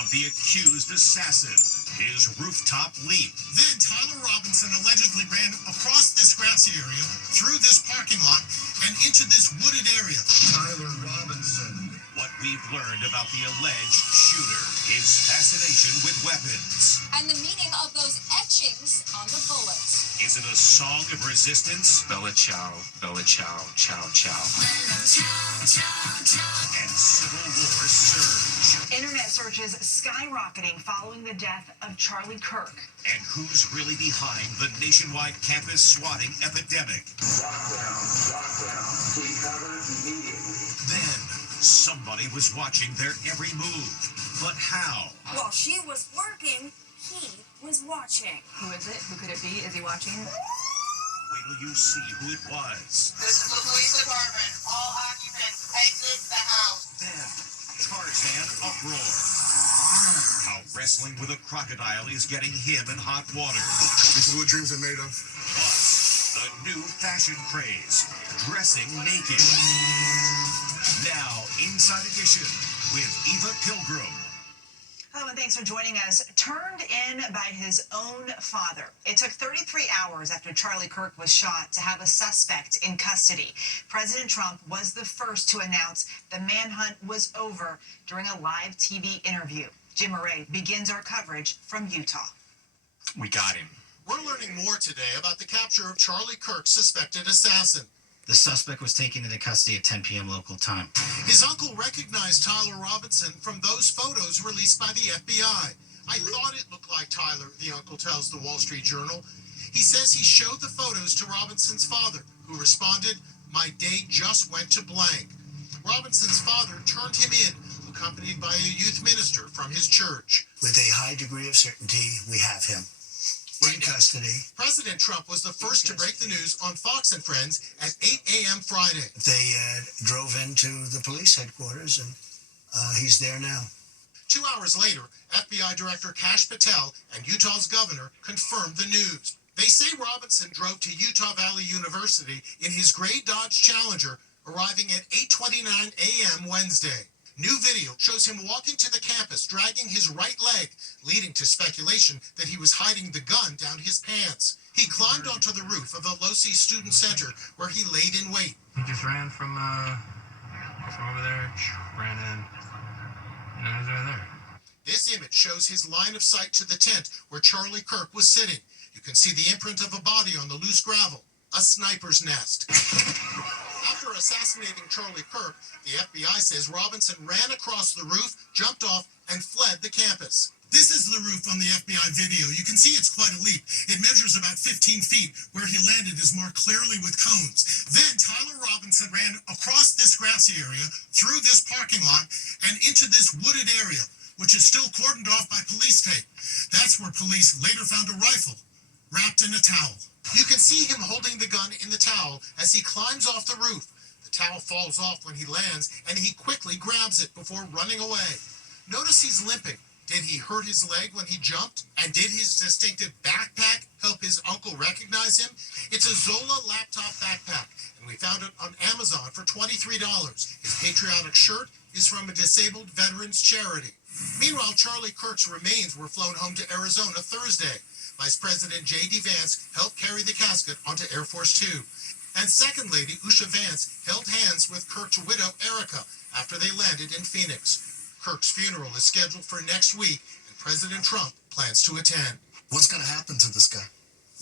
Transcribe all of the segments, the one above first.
of the accused assassin, his rooftop leap. Then Tyler Robinson allegedly ran across this grassy area, through this parking lot, and into this wooded area. Tyler Robinson. What we've learned about the alleged shooter, his fascination with weapons. And the meaning of those etchings on the bullets. Is it a song of resistance? Bella Ciao, Bella Ciao, Ciao Ciao. Bella Ciao, Ciao, Ciao. And Civil War surge. Internet searches skyrocketing following the death of Charlie Kirk. And who's really behind the nationwide campus swatting epidemic? Lockdown. Take cover immediately. Then, somebody was watching their every move. But how? While she was working, he was watching. Who is it? Who could it be? Is he watching? Wait till you see who it was. This is the police department. All occupants exit the house. Then, Tarzan uproar. How wrestling with a crocodile is getting him in hot water. This is what dreams are made of. Plus, the new fashion craze, dressing naked. Now, Inside Edition with Eva Pilgrim. Hello, and thanks for joining us. Turned in by his own father. It took 33 hours after Charlie Kirk was shot to have a suspect in custody. President Trump was the first to announce the manhunt was over during a live TV interview. Jim Murray begins our coverage from Utah. We got him. We're learning more today about the capture of Charlie Kirk's suspected assassin. The suspect was taken into custody at 10 p.m. local time. His uncle recognized Tyler Robinson from those photos released by the FBI. I thought it looked like Tyler, the uncle tells the Wall Street Journal. He says he showed the photos to Robinson's father, who responded, "My day just went to blank." Robinson's father turned him in, accompanied by a youth minister from his church. With a high degree of certainty, we have him in custody. President Trump was the first to break the news on Fox and Friends at 8 a.m. Friday. They drove into the police headquarters, and he's there now. 2 hours later, FBI Director Kash Patel and Utah's governor confirmed the news. They say Robinson drove to Utah Valley University in his gray Dodge Challenger, arriving at 8:29 a.m. Wednesday. New video shows him walking to the campus, dragging his right leg, leading to speculation that he was hiding the gun down his pants. He climbed onto the roof of the Losi Student Center, where he laid in wait. He just ran from over there, ran in, and I was right there. This image shows his line of sight to the tent where Charlie Kirk was sitting. You can see the imprint of a body on the loose gravel, a sniper's nest. After assassinating Charlie Kirk, the FBI says Robinson ran across the roof, jumped off, and fled the campus. This is the roof on the FBI video. You can see it's quite a leap. It measures about 15 feet. Where he landed is marked clearly with cones. Then Tyler Robinson ran across this grassy area, through this parking lot, and into this wooded area, which is still cordoned off by police tape. That's where police later found a rifle wrapped in a towel. You can see him holding the gun in the towel as he climbs off the roof. The towel falls off when he lands, and he quickly grabs it before running away. Notice he's limping. Did he hurt his leg when he jumped? And did his distinctive backpack help his uncle recognize him? It's a Zola laptop backpack, and we found it on Amazon for $23. His patriotic shirt is from a disabled veterans charity. Meanwhile, Charlie Kirk's remains were flown home to Arizona Thursday. Vice President J.D. Vance helped carry the casket onto Air Force Two. And Second Lady Usha Vance held hands with Kirk's widow, Erica, after they landed in Phoenix. Kirk's funeral is scheduled for next week, and President Trump plans to attend. What's going to happen to this guy?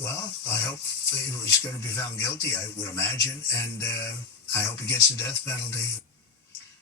Well, I hope he's going to be found guilty, I would imagine, and I hope he gets the death penalty.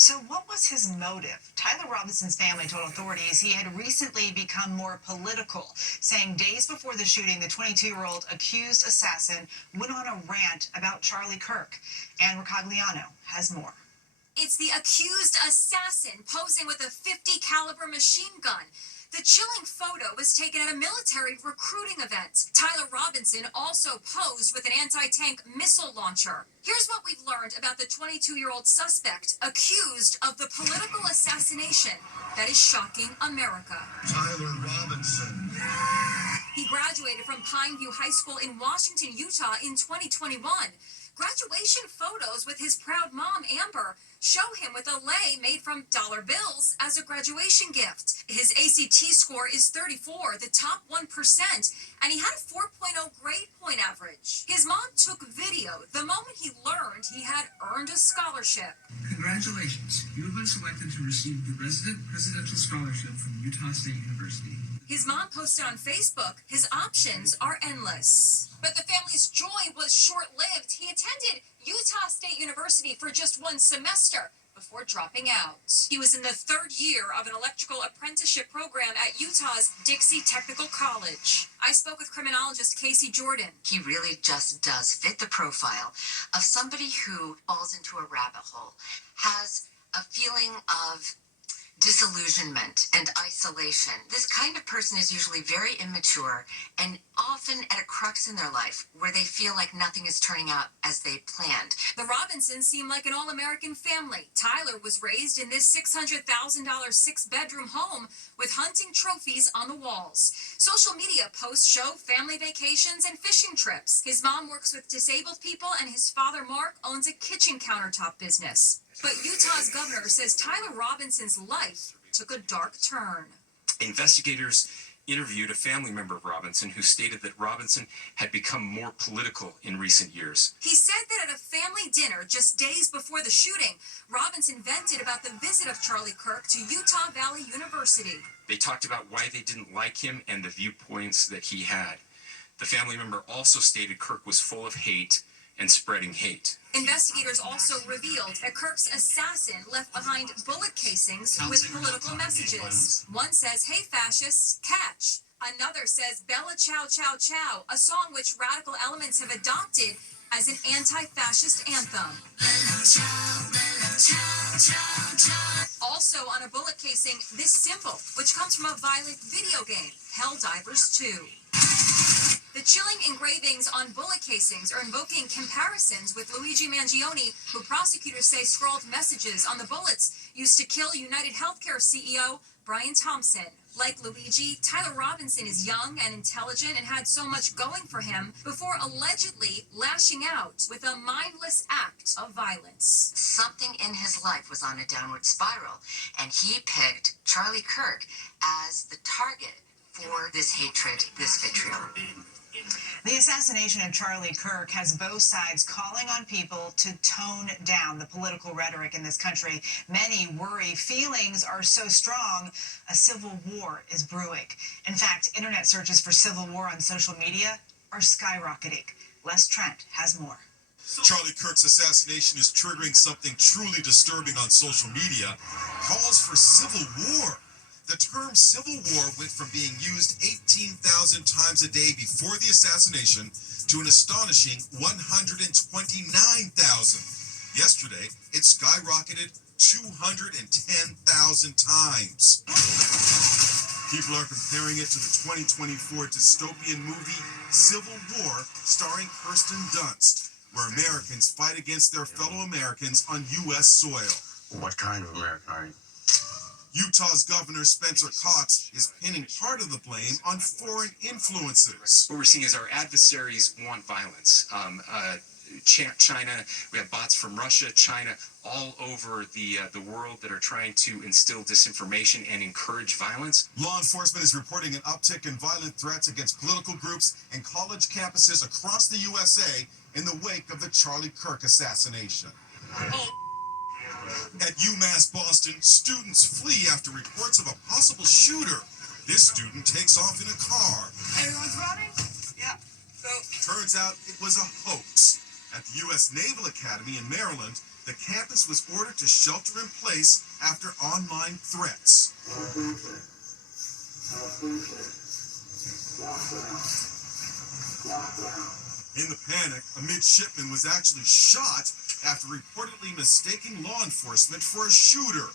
So what was his motive? Tyler Robinson's family told authorities he had recently become more political, saying days before the shooting, the 22-year-old accused assassin went on a rant about Charlie Kirk. Ann Ricagliano has more. It's the accused assassin posing with a .50 caliber machine gun. The chilling photo was taken at a military recruiting event. Tyler Robinson also posed with an anti-tank missile launcher. Here's what we've learned about the 22-year-old suspect accused of the political assassination that is shocking America. Tyler Robinson. He graduated from Pineview High School in Washington, Utah in 2021. Graduation photos with his proud mom, Amber, show him with a lei made from dollar bills as a graduation gift. His ACT score is 34, the top 1%, and he had a 4.0 grade point average. His mom took video the moment he learned he had earned a scholarship. Congratulations, you have been selected to receive the Resident Presidential Scholarship from Utah State University. His mom posted on Facebook, his options are endless. But the family's joy was short-lived. He attended Utah State University for just one semester before dropping out. He was in the third year of an electrical apprenticeship program at Utah's Dixie Technical College. I spoke with criminologist Casey Jordan. He really just does fit the profile of somebody who falls into a rabbit hole, has a feeling of disillusionment and isolation. This kind of person is usually very immature and often at a crux in their life where they feel like nothing is turning out as they planned. The Robinsons seem like an all-American family. Tyler was raised in this $600,000 six-bedroom home with hunting trophies on the walls. Social media posts show family vacations and fishing trips. His mom works with disabled people and his father, Mark, owns a kitchen countertop business. But Utah's governor says Tyler Robinson's life took a dark turn. Investigators interviewed a family member of Robinson who stated that Robinson had become more political in recent years. He said that at a family dinner just days before the shooting, Robinson vented about the visit of Charlie Kirk to Utah Valley University. They talked about why they didn't like him and the viewpoints that he had. The family member also stated Kirk was full of hate and spreading hate. Investigators also revealed that Kirk's assassin left behind bullet casings with political messages. One says, "Hey fascists, catch." Another says, "Bella Ciao Ciao Ciao," a song which radical elements have adopted as an anti-fascist anthem. Also on a bullet casing, this symbol, which comes from a violent video game, Helldivers 2. The chilling engravings on bullet casings are invoking comparisons with Luigi Mangione, who prosecutors say scrawled messages on the bullets used to kill United Healthcare CEO Brian Thompson. Like Luigi, Tyler Robinson is young and intelligent and had so much going for him before allegedly lashing out with a mindless act of violence. Something in his life was on a downward spiral, and he picked Charlie Kirk as the target for this hatred, this vitriol. The assassination of Charlie Kirk has both sides calling on people to tone down the political rhetoric in this country. Many worry feelings are so strong, a civil war is brewing. In fact, internet searches for civil war on social media are skyrocketing. Les Trent has more. Charlie Kirk's assassination is triggering something truly disturbing on social media. Calls for civil war. The term civil war went from being used 18,000 times a day before the assassination to an astonishing 129,000. Yesterday, it skyrocketed 210,000 times. People are comparing it to the 2024 dystopian movie Civil War starring Kirsten Dunst, where Americans fight against their fellow Americans on U.S. soil. What kind of American are you? Utah's Governor Spencer Cox is pinning part of the blame on foreign influences. What we're seeing is our adversaries want violence. China, we have bots from Russia, China, all over the world that are trying to instill disinformation and encourage violence. Law enforcement is reporting an uptick in violent threats against political groups and college campuses across the USA in the wake of the Charlie Kirk assassination. At UMass Boston, students flee after reports of a possible shooter. This student takes off in a car. Everyone's running? Yeah. Go. Turns out it was a hoax. At the U.S. Naval Academy in Maryland, the campus was ordered to shelter in place after online threats. In the panic, a midshipman was actually shot after reportedly mistaking law enforcement for a shooter.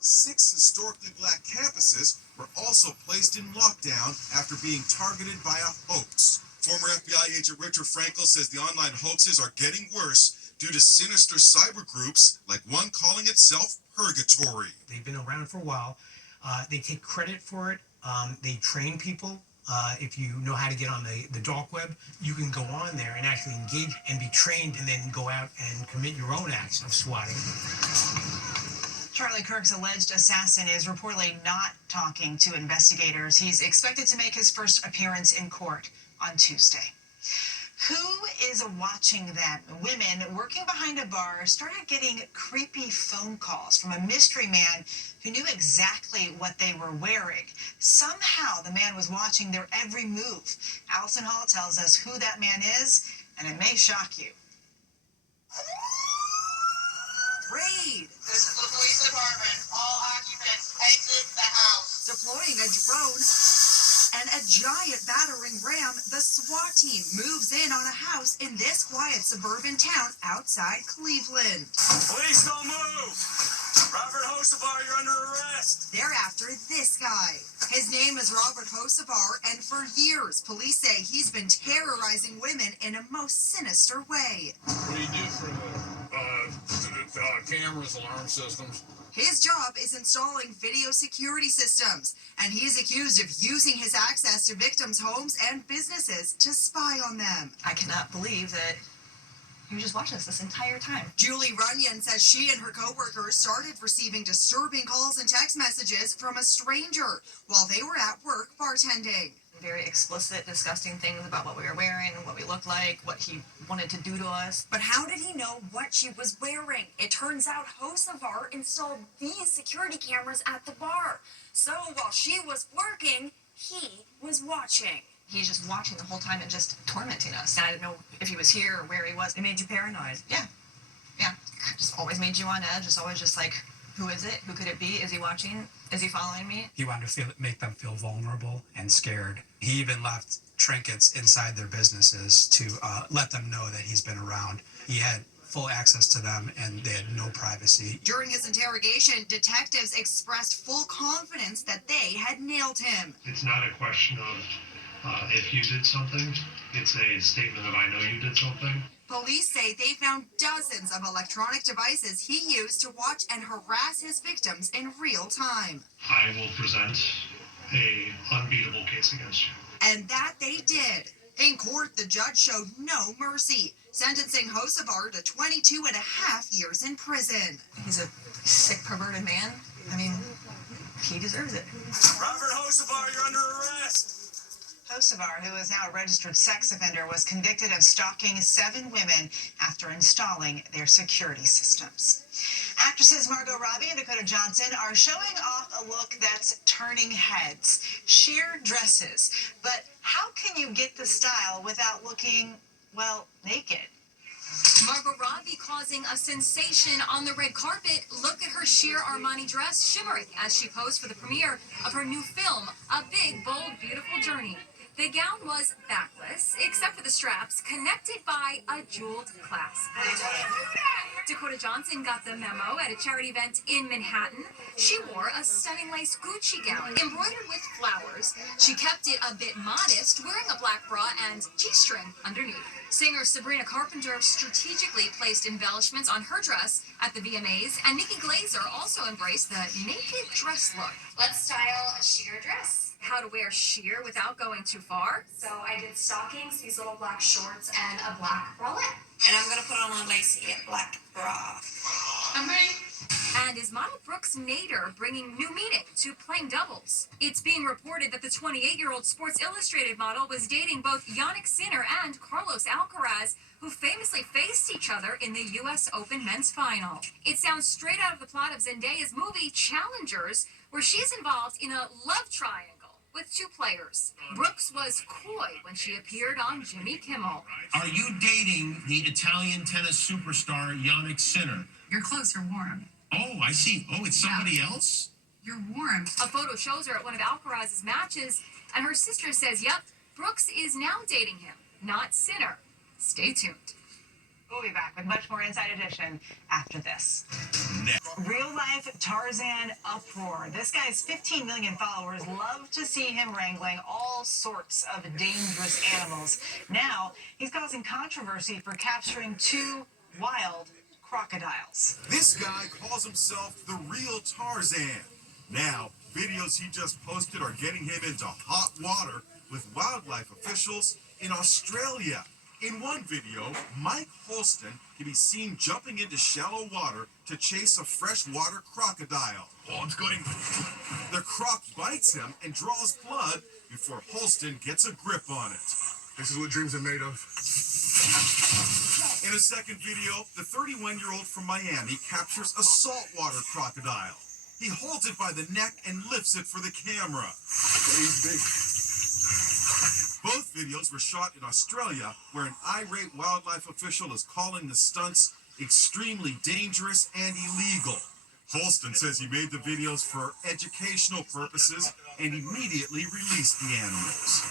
6 historically black campuses were also placed in lockdown after being targeted by a hoax. Former FBI agent Richard Frankel says the online hoaxes are getting worse due to sinister cyber groups like one calling itself Purgatory. They've been around for a while. They take credit for it. They train people If you know how to get on the dark web, you can go on there and actually engage and be trained and then go out and commit your own acts of swatting. Charlie Kirk's alleged assassin is reportedly not talking to investigators. He's expected to make his first appearance in court on Tuesday. Who is watching them? Women working behind a bar started getting creepy phone calls from a mystery man who knew exactly what they were wearing. Somehow the man was watching their every move. Allison Hall tells us who that man is, and it may shock you. Raid! This is the police department. All occupants exit the house. Deploying a drone and a giant battering ram, the SWAT team moves in on a house in this quiet suburban town outside Cleveland. Please don't move! Robert Hosebar, you're under arrest! They're after this guy. His name is Robert Hosebar, and for years, police say he's been terrorizing women in a most sinister way. What do you do for cameras, alarm systems? His job is installing video security systems, and he is accused of using his access to victims' homes and businesses to spy on them. I cannot believe that you just watched this entire time. Julie Runyon says she and her coworkers started receiving disturbing calls and text messages from a stranger while they were at work bartending. Very explicit, disgusting things about what we were wearing and what we looked like, what he wanted to do to us. But how did he know what she was wearing? It turns out Hosevar installed these security cameras at the bar. So while she was working, he was watching. He's just watching the whole time and just tormenting us. And I didn't know if he was here or where he was. It made you paranoid. Yeah. Yeah. It just always made you on edge. It's always just like, who is it? Who could it be? Is he watching? Is he following me? He wanted to make them feel vulnerable and scared. He even left trinkets inside their businesses to let them know that he's been around. He had full access to them, and they had no privacy. During his interrogation, detectives expressed full confidence that they had nailed him. It's not a question of if you did something. It's a statement of I know you did something. Police say they found dozens of electronic devices he used to watch and harass his victims in real time. I will present a unbeatable case against you. And that they did. In court, the judge showed no mercy, sentencing Hosevar to 22 and a half years in prison. He's a sick, perverted man. I mean, he deserves it. Robert Hosebar, you're under arrest! Hosevar, who is now a registered sex offender, was convicted of stalking 7 women after installing their security systems. Actresses Margot Robbie and Dakota Johnson are showing off a look that's turning heads. Sheer dresses. But how can you get the style without looking, well, naked? Margot Robbie causing a sensation on the red carpet. Look at her sheer Armani dress shimmering as she posed for the premiere of her new film, A Big, Bold, Beautiful Journey. The gown was backless, except for the straps, connected by a jeweled clasp. Dakota Johnson got the memo at a charity event in Manhattan. She wore a stunning lace Gucci gown, embroidered with flowers. She kept it a bit modest, wearing a black bra and G-string underneath. Singer Sabrina Carpenter strategically placed embellishments on her dress at the VMAs, and Nikki Glazer also embraced the naked dress look. Let's style a sheer dress. How to wear sheer without going too far. So I did stockings, these little black shorts, and a black bralette. And I'm gonna put on a lacy black bra. I'm ready. And is model Brooks Nader bringing new meaning to playing doubles? It's being reported that the 28-year-old Sports Illustrated model was dating both Yannick Sinner and Carlos Alcaraz, who famously faced each other in the U.S. Open men's final. It sounds straight out of the plot of Zendaya's movie Challengers, where she's involved in a love triangle with 2 players. Brooks was coy when she appeared on Jimmy Kimmel. Are you dating the Italian tennis superstar Yannick Sinner? Your clothes are warm. Oh, I see. Oh, it's somebody else? You're warm. A photo shows her at one of Alcaraz's matches, and her sister says, yep, Brooks is now dating him, not Sinner. Stay tuned. We'll be back with much more Inside Edition after this. Real-life Tarzan uproar. This guy's 15 million followers love to see him wrangling all sorts of dangerous animals. Now, he's causing controversy for capturing 2 wild crocodiles. This guy calls himself the real Tarzan. Now, videos he just posted are getting him into hot water with wildlife officials in Australia. In one video, Mike Holston can be seen jumping into shallow water to chase a freshwater crocodile. Oh, it's got him. The croc bites him and draws blood before Holston gets a grip on it. This is what dreams are made of. In a second video, the 31-year-old from Miami captures a saltwater crocodile. He holds it by the neck and lifts it for the camera. He's big. Both videos were shot in Australia, where an irate wildlife official is calling the stunts extremely dangerous and illegal. Holston says he made the videos for educational purposes and immediately released the animals.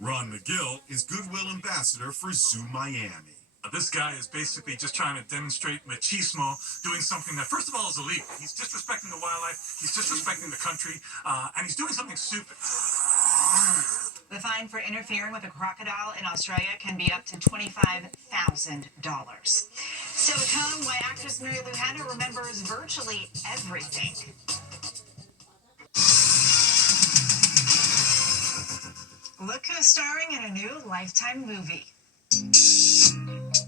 Ron McGill is Goodwill Ambassador for Zoo Miami. This guy is basically just trying to demonstrate machismo, doing something that, first of all, is illegal. He's disrespecting the wildlife, he's disrespecting the country, and he's doing something stupid. The fine for interfering with a crocodile in Australia can be up to $25,000. Still to come, why actress Mary Lou Hanna remembers virtually everything. Look who's starring in a new Lifetime movie.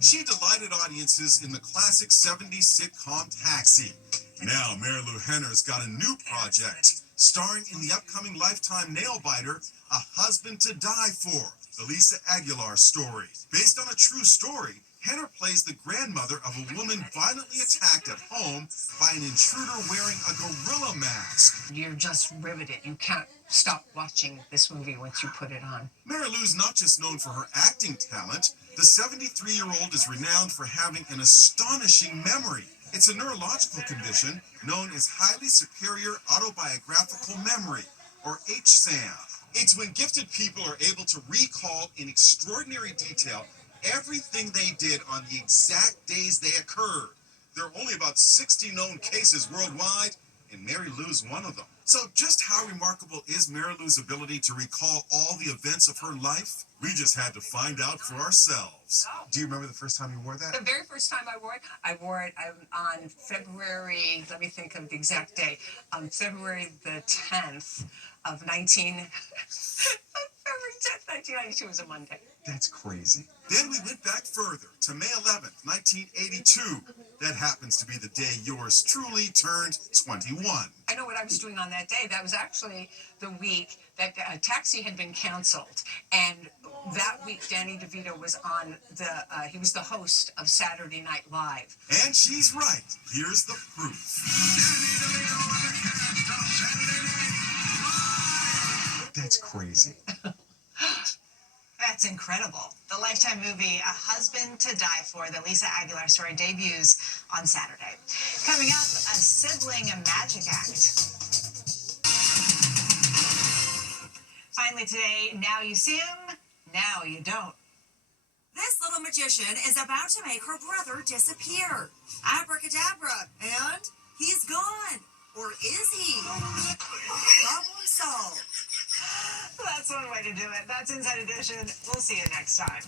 She delighted audiences in the classic 70s sitcom Taxi. Now, Mary Lou Henner's got a new project, starring in the upcoming Lifetime nail-biter, A Husband to Die For, the Lisa Aguilar story. Based on a true story, Henner plays the grandmother of a woman violently attacked at home by an intruder wearing a gorilla mask. You're just riveted. You can't stop watching this movie once you put it on. Mary Lou's not just known for her acting talent. The 73-year-old is renowned for having an astonishing memory. It's a neurological condition known as highly superior autobiographical memory, or HSAM. It's when gifted people are able to recall in extraordinary detail everything they did on the exact days they occurred. There are only about 60 known cases worldwide, and Mary Lou's one of them. So just how remarkable is Mary Lou's ability to recall all the events of her life? We just had to find out for ourselves. Do you remember the first time you wore that? The very first time I wore it on February, let me think of the exact date, on February the 10th of February 10th, 1992 was a Monday. That's crazy. Then we went back further to May 11th, 1982. That happens to be the day yours truly turned 21. I know what I was doing on that day. That was actually the week that Taxi had been canceled. And that week, Danny DeVito was on he was the host of Saturday Night Live. And she's right. Here's the proof. That's crazy. That's incredible. The Lifetime movie, A Husband to Die For, the Lisa Aguilar story, debuts on Saturday. Coming up, a sibling magic act. Finally today, now you see him, now you don't. This little magician is about to make her brother disappear. Abracadabra, and he's gone. Or is he? Problem solved. That's one way to do it. That's Inside Edition. We'll see you next time.